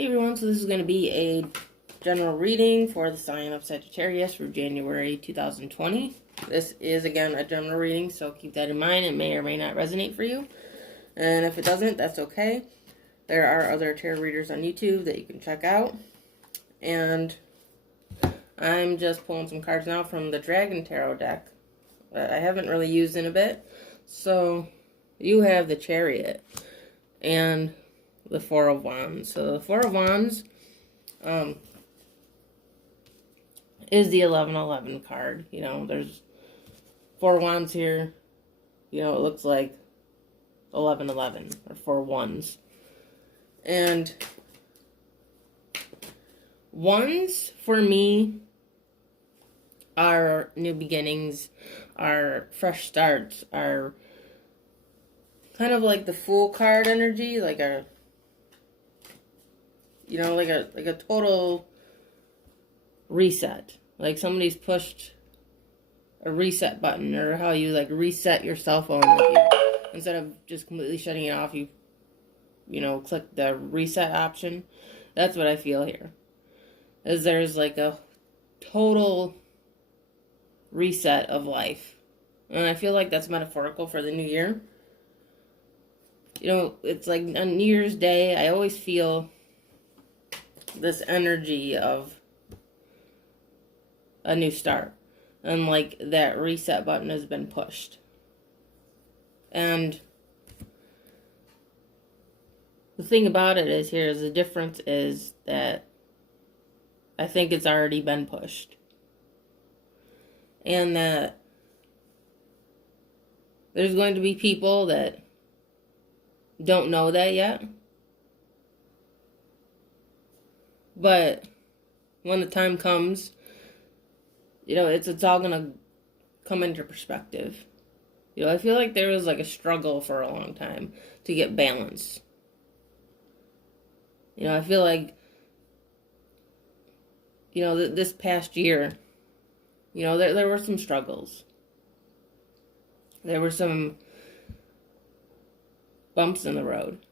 Hey everyone, so this is going to be a general reading for the sign of Sagittarius for January 2020. This is, again, a general reading, so keep that in mind. It may or may not resonate for you. And if it doesn't, that's okay. There are other tarot readers on YouTube that you can check out. And I'm just pulling some cards now from the Dragon Tarot deck that I haven't really used in a bit. So you have the Chariot and the Four of Wands. So the Four of Wands is the 1111 card. You know, there's Four Wands here. You know, it looks like 1111 or four ones. And ones for me are new beginnings, are fresh starts, are kind of like the Fool card energy, like a like a total reset. Like somebody's pushed a reset button, or how you like reset your cell phone. Like instead of just completely shutting it off, you click the reset option. That's what I feel here. Is there's like a total reset of life. And I feel like that's metaphorical for the new year. You know, it's like on New Year's Day, I always feel this energy of a new start, and like that reset button has been pushed. And the thing about it is the difference is that I think it's already been pushed, and that there's going to be people that don't know that yet. But when the time comes, it's all going to come into perspective. I feel like there was like a struggle for a long time to get balance. I feel like, this past year, there were some struggles. There were some bumps in the road.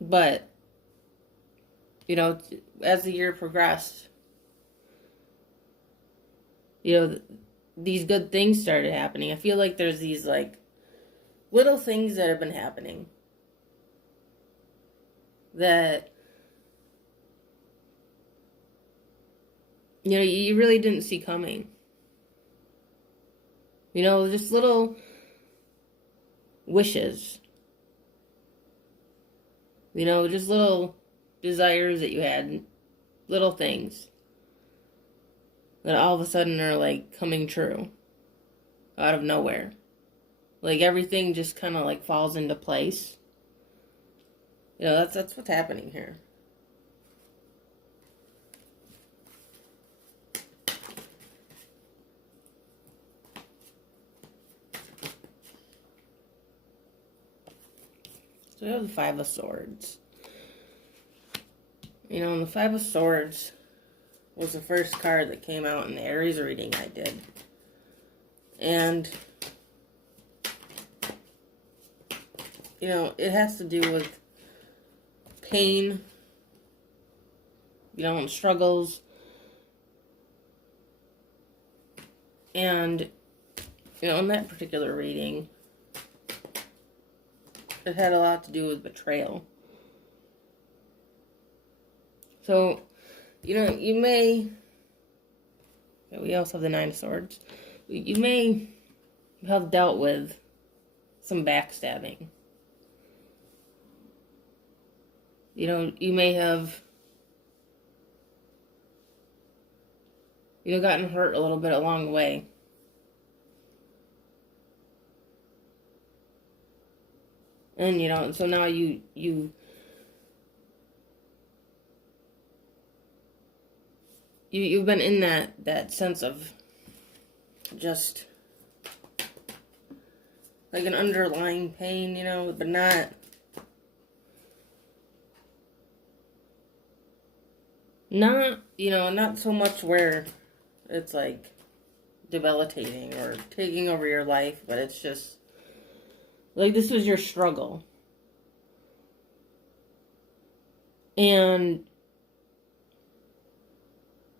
But as the year progressed, these good things started happening. I feel like there's these, like, little things that have been happening that, you really didn't see coming. Just little wishes. Just little desires that you had, little things that all of a sudden are like coming true out of nowhere. Like everything just kind of like falls into place. That's what's happening here. So we have the Five of Swords. And the Five of Swords was the first card that came out in the Aries reading I did. And, it has to do with pain, and struggles. And, in that particular reading, it had a lot to do with betrayal. So, you may, we also have the Nine of Swords. You may have dealt with some backstabbing. You may have, gotten hurt a little bit along the way. And, so now you've been in that sense of just like an underlying pain, but not not so much where it's like debilitating or taking over your life, but it's just like this was your struggle. And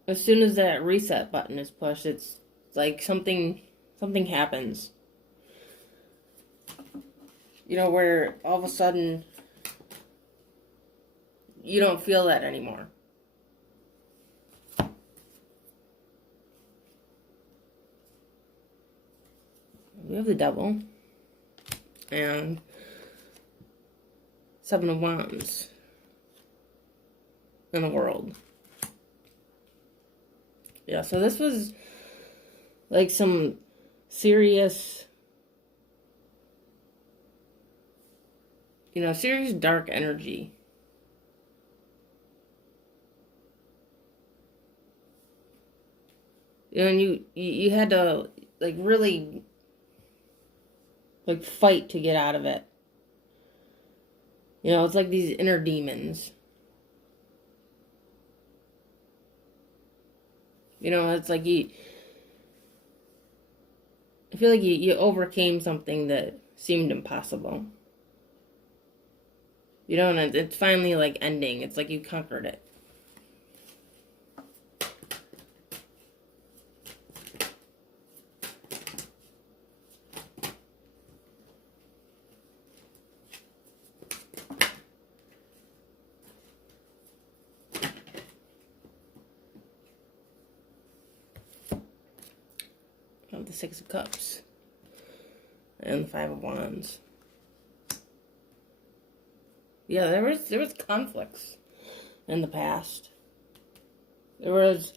as soon as that reset button is pushed, it's like something happens. You know, where all of a sudden you don't feel that anymore. We have the Devil and Seven of Wands in the World. Yeah, so this was like some serious, serious dark energy. And you had to like really like fight to get out of it. It's like these inner demons. It's like I feel like you overcame something that seemed impossible. And it's finally like ending. It's like you conquered it. Of the Six of Cups and the Five of Wands. Yeah, there was conflicts in the past. There was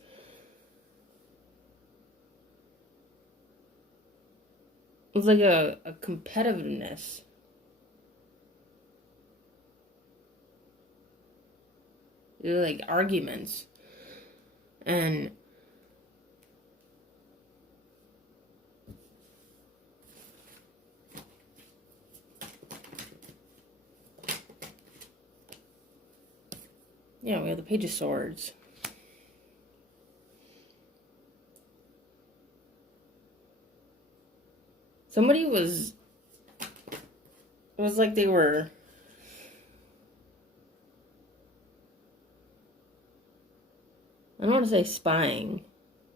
it was like a competitiveness. There were like arguments. And yeah, we have the Page of Swords. Somebody it was like they were, I don't want to say spying,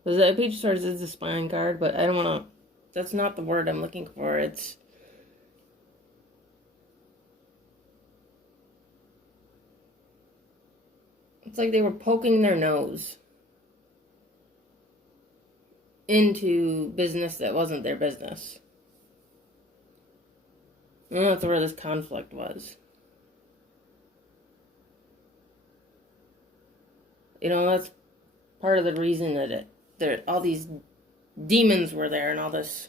because the Page of Swords is the spying card, but I don't want to, that's not the word I'm looking for. It's like they were poking their nose into business that wasn't their business. And that's where this conflict was. That's part of the reason that all these demons were there and all this,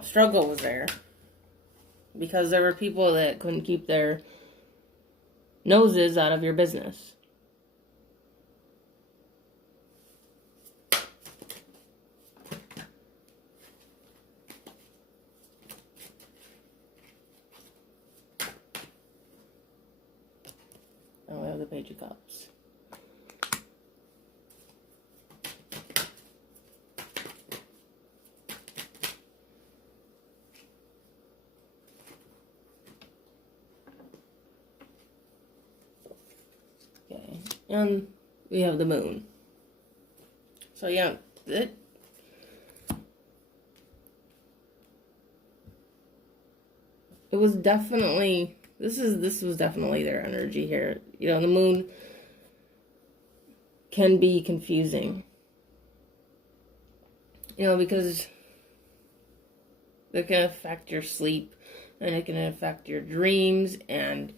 struggle was there. Because there were people that couldn't keep their noses out of your business. Oh, we have the Page of Cups. Okay, and we have the Moon. So yeah, it was definitely this was definitely their energy here. The Moon can be confusing. Because it can affect your sleep and it can affect your dreams, and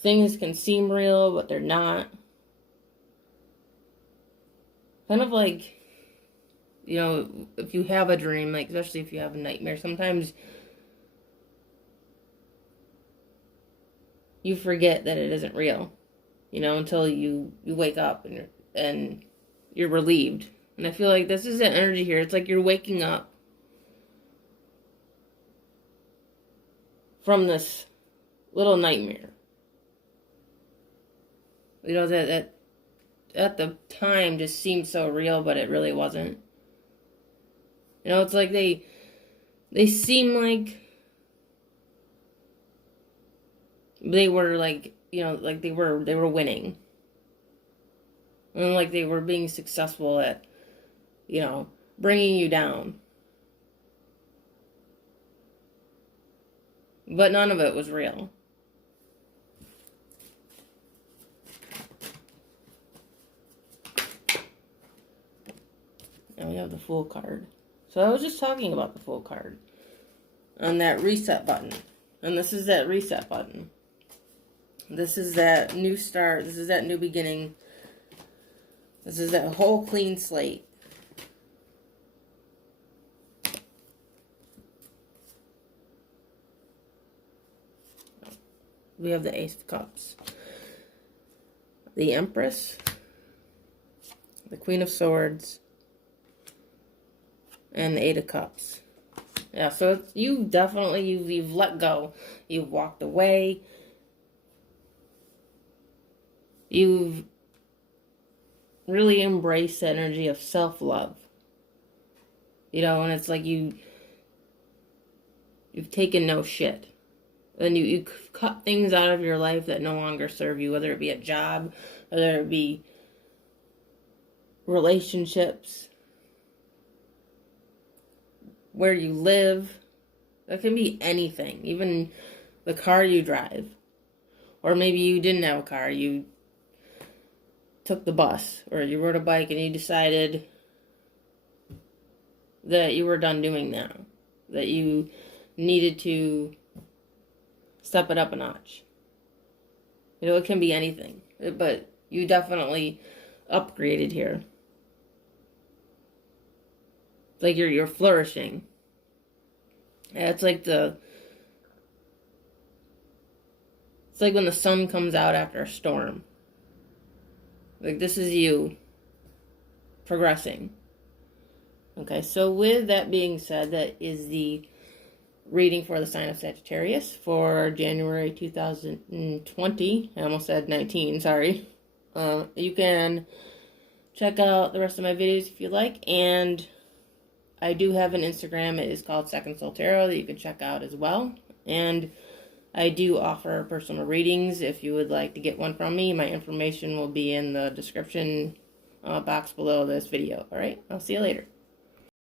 things can seem real but they're not. Kind of like, if you have a dream, like especially if you have a nightmare, sometimes you forget that it isn't real, until you wake up and you're relieved. And I feel like this is the energy here. It's like you're waking up from this little nightmare. That at the time just seemed so real, but it really wasn't. It's like they seem like They were like, like they were winning. And like they were being successful at, bringing you down. But none of it was real. And we have the Fool card. So I was just talking about the Fool card. On that reset button. And this is that reset button. This is that new start. This is that new beginning. This is that whole clean slate. We have the Ace of Cups. The Empress. The Queen of Swords. And the Eight of Cups. Yeah, so it's, you've let go. You've walked away. You've really embraced the energy of self-love. And it's like you've taken no shit. And you cut things out of your life that no longer serve you, whether it be a job, whether it be relationships, where you live. That can be anything, even the car you drive. Or maybe you didn't have a car, you took the bus, or you rode a bike and you decided that you were done doing that, that you needed to step it up a notch. It can be anything, but you definitely upgraded here. Like you're flourishing. It's like when the sun comes out after a storm. Like this is you progressing. Okay, so with that being said, that is the reading for the sign of Sagittarius for January 2020. I almost said 19, sorry. You can check out the rest of my videos if you like, and I do have an Instagram. It is called Second Soul Tarot that you can check out as well. And I do offer personal readings. If you would like to get one from me, my information will be in the description box below this video. All right, I'll see you later.